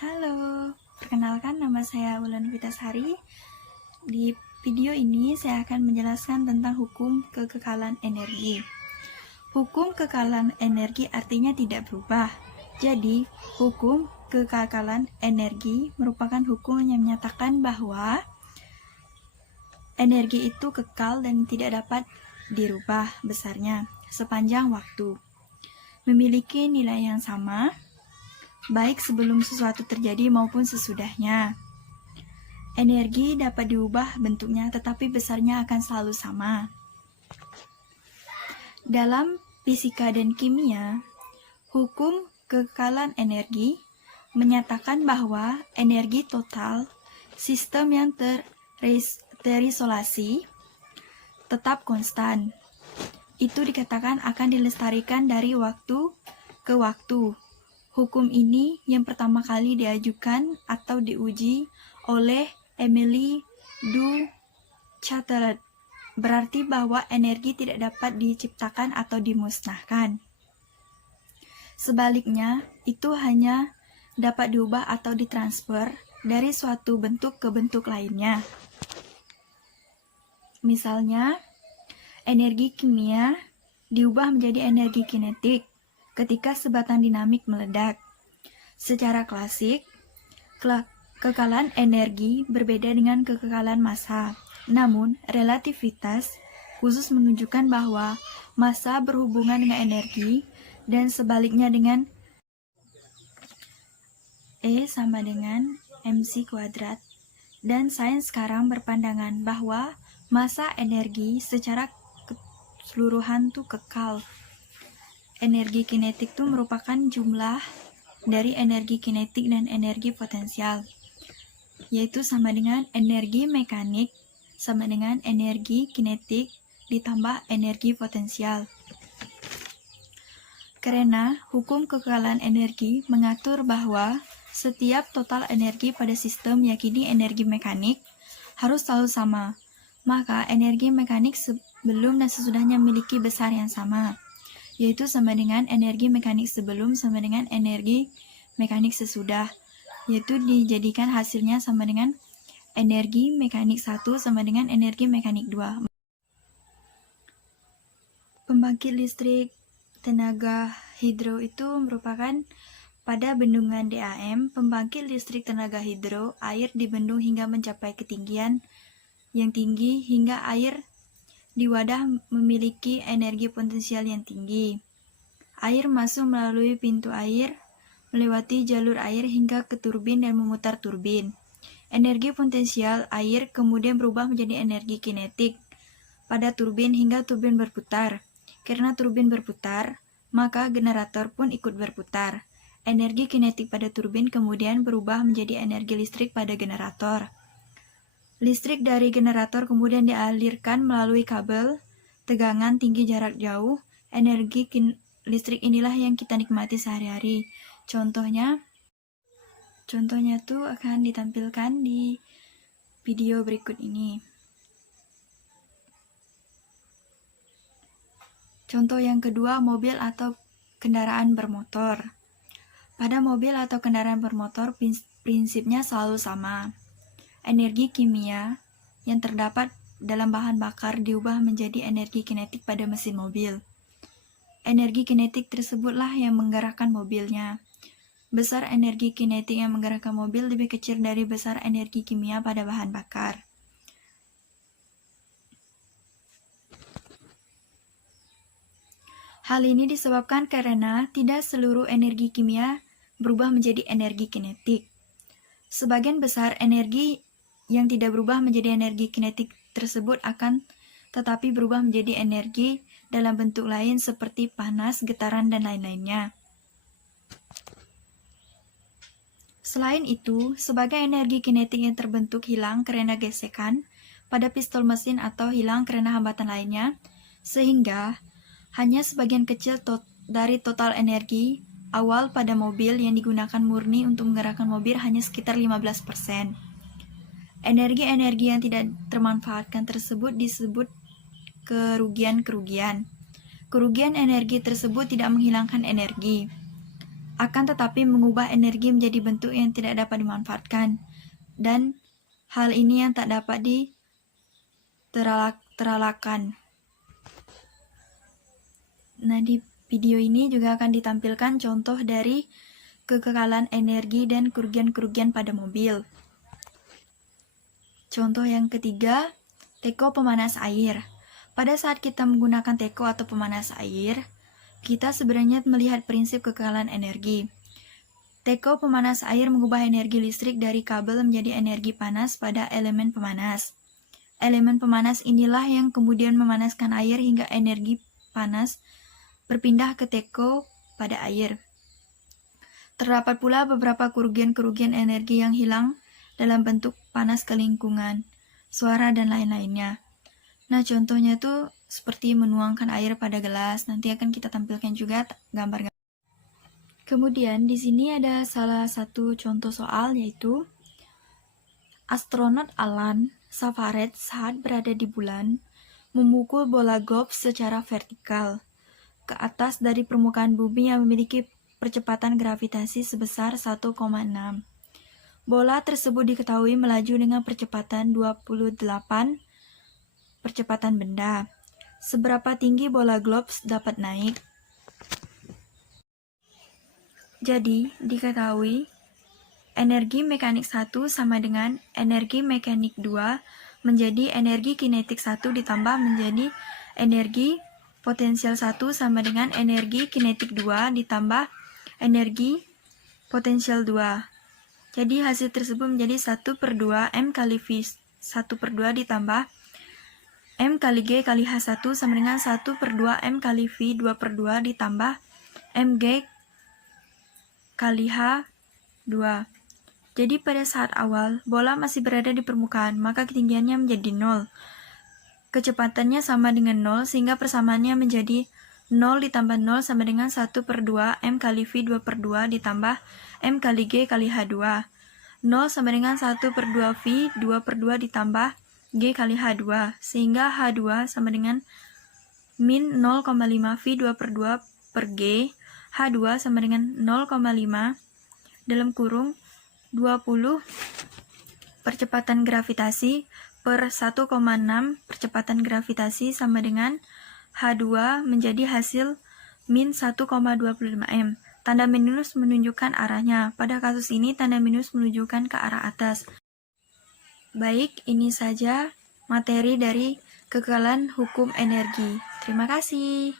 Halo, perkenalkan nama saya Wulan Vitasari. Di video ini saya akan menjelaskan tentang hukum kekekalan energi. Hukum kekekalan energi artinya tidak berubah. Jadi, hukum kekekalan energi merupakan hukum yang menyatakan bahwa energi itu kekal dan tidak dapat dirubah besarnya sepanjang waktu. Memiliki nilai yang sama, baik sebelum sesuatu terjadi maupun sesudahnya. Energi dapat diubah bentuknya, tetapi besarnya akan selalu sama. Dalam fisika dan kimia, hukum kekekalan energi menyatakan bahwa energi total sistem yang terisolasi tetap konstan. Itu dikatakan akan dilestarikan dari waktu ke waktu. Hukum ini yang pertama kali diajukan atau diuji oleh Emile du Châtelet, berarti bahwa energi tidak dapat diciptakan atau dimusnahkan. Sebaliknya, itu hanya dapat diubah atau ditransfer dari suatu bentuk ke bentuk lainnya. Misalnya, energi kimia diubah menjadi energi kinetik ketika sebatan dinamik meledak. Secara klasik, kekekalan energi berbeda dengan kekekalan massa. Namun, relativitas khusus menunjukkan bahwa massa berhubungan dengan energi dan sebaliknya dengan E sama dengan mc². Dan sains sekarang berpandangan bahwa massa energi secara keseluruhan tuh kekal. Energi kinetik itu merupakan jumlah dari energi kinetik dan energi potensial, yaitu sama dengan energi mekanik sama dengan energi kinetik ditambah energi potensial. Karena hukum kekekalan energi mengatur bahwa setiap total energi pada sistem yakni energi mekanik harus selalu sama, maka energi mekanik sebelum dan sesudahnya memiliki besar yang sama, yaitu sama dengan energi mekanik sebelum sama dengan energi mekanik sesudah, yaitu dijadikan hasilnya sama dengan energi mekanik 1 sama dengan energi mekanik 2. Pembangkit listrik tenaga hidro itu merupakan pada bendungan DAM, pembangkit listrik tenaga hidro, air dibendung hingga mencapai ketinggian yang tinggi hingga air di wadah memiliki energi potensial yang tinggi. Air masuk melalui pintu air, melewati jalur air hingga ke turbin dan memutar turbin. Energi potensial air kemudian berubah menjadi energi kinetik pada turbin hingga turbin berputar. Karena turbin berputar, maka generator pun ikut berputar. Energi kinetik pada turbin kemudian berubah menjadi energi listrik pada generator. Listrik dari generator kemudian dialirkan melalui kabel tegangan tinggi jarak jauh. Energi listrik inilah yang kita nikmati sehari-hari. Contohnya tuh akan ditampilkan di video berikut ini. Contoh yang kedua, mobil atau kendaraan bermotor. Pada mobil atau kendaraan bermotor, prinsipnya selalu sama. Energi kimia yang terdapat dalam bahan bakar diubah menjadi energi kinetik pada mesin mobil. Energi kinetik tersebutlah yang menggerakkan mobilnya. Besar energi kinetik yang menggerakkan mobil lebih kecil dari besar energi kimia pada bahan bakar. Hal ini disebabkan karena tidak seluruh energi kimia berubah menjadi energi kinetik. Sebagian besar energi yang tidak berubah menjadi energi kinetik tersebut akan tetapi berubah menjadi energi dalam bentuk lain seperti panas, getaran, dan lain-lainnya. Selain itu, sebagai energi kinetik yang terbentuk hilang karena gesekan pada pistol mesin atau hilang karena hambatan lainnya, sehingga hanya sebagian kecil dari total energi awal pada mobil yang digunakan murni untuk menggerakkan mobil hanya sekitar 15%. Energi-energi yang tidak termanfaatkan tersebut disebut kerugian-kerugian. Kerugian energi tersebut tidak menghilangkan energi. akan tetapi mengubah energi menjadi bentuk yang tidak dapat dimanfaatkan, dan hal ini yang tak dapat diteralakan. Nah, di video ini juga akan ditampilkan contoh dari kekekalan energi dan kerugian-kerugian pada mobil. Contoh yang ketiga, teko pemanas air. Pada saat kita menggunakan teko atau pemanas air, kita sebenarnya melihat prinsip kekekalan energi. Teko pemanas air mengubah energi listrik dari kabel menjadi energi panas pada elemen pemanas. Elemen pemanas inilah yang kemudian memanaskan air hingga energi panas berpindah ke teko pada air. Terdapat pula beberapa kerugian-kerugian energi yang hilang dalam bentuk panas ke lingkungan, suara, dan lain-lainnya. Nah, contohnya tuh seperti menuangkan air pada gelas. Nanti akan kita tampilkan juga gambar-gambar. Kemudian di sini ada salah satu contoh soal, yaitu astronot Alan Savaret saat berada di bulan memukul bola golf secara vertikal ke atas dari permukaan bumi yang memiliki percepatan gravitasi sebesar 1,6. Bola tersebut diketahui melaju dengan percepatan 28 percepatan benda. Seberapa tinggi bola globes dapat naik? Jadi, diketahui energi mekanik 1 sama dengan energi mekanik 2 menjadi energi kinetik 1 ditambah menjadi energi potensial 1 sama dengan energi kinetik 2 ditambah energi potensial 2. Jadi hasil tersebut menjadi 1/2 M kali V 1/2 ditambah M kali G kali H1 sama dengan 1/2 M kali V 2/2 ditambah MG kali H2. Jadi pada saat awal, bola masih berada di permukaan, maka ketinggiannya menjadi 0. Kecepatannya sama dengan 0, sehingga persamaannya menjadi 0 ditambah 0 sama dengan 1/2 M kali V 2/2 ditambah M kali G kali H2. 0 sama dengan 1/2 V 2/2 ditambah G kali H2, sehingga H2 sama dengan min 0,5 V 2/2 per G, H2 sama dengan 0,5 dalam kurung 20 percepatan gravitasi per 1,6 percepatan gravitasi sama dengan H2 menjadi hasil min 1,25 M. Tanda minus menunjukkan arahnya. Pada kasus ini, tanda minus menunjukkan ke arah atas. Baik, ini saja materi dari kekekalan hukum energi. Terima kasih.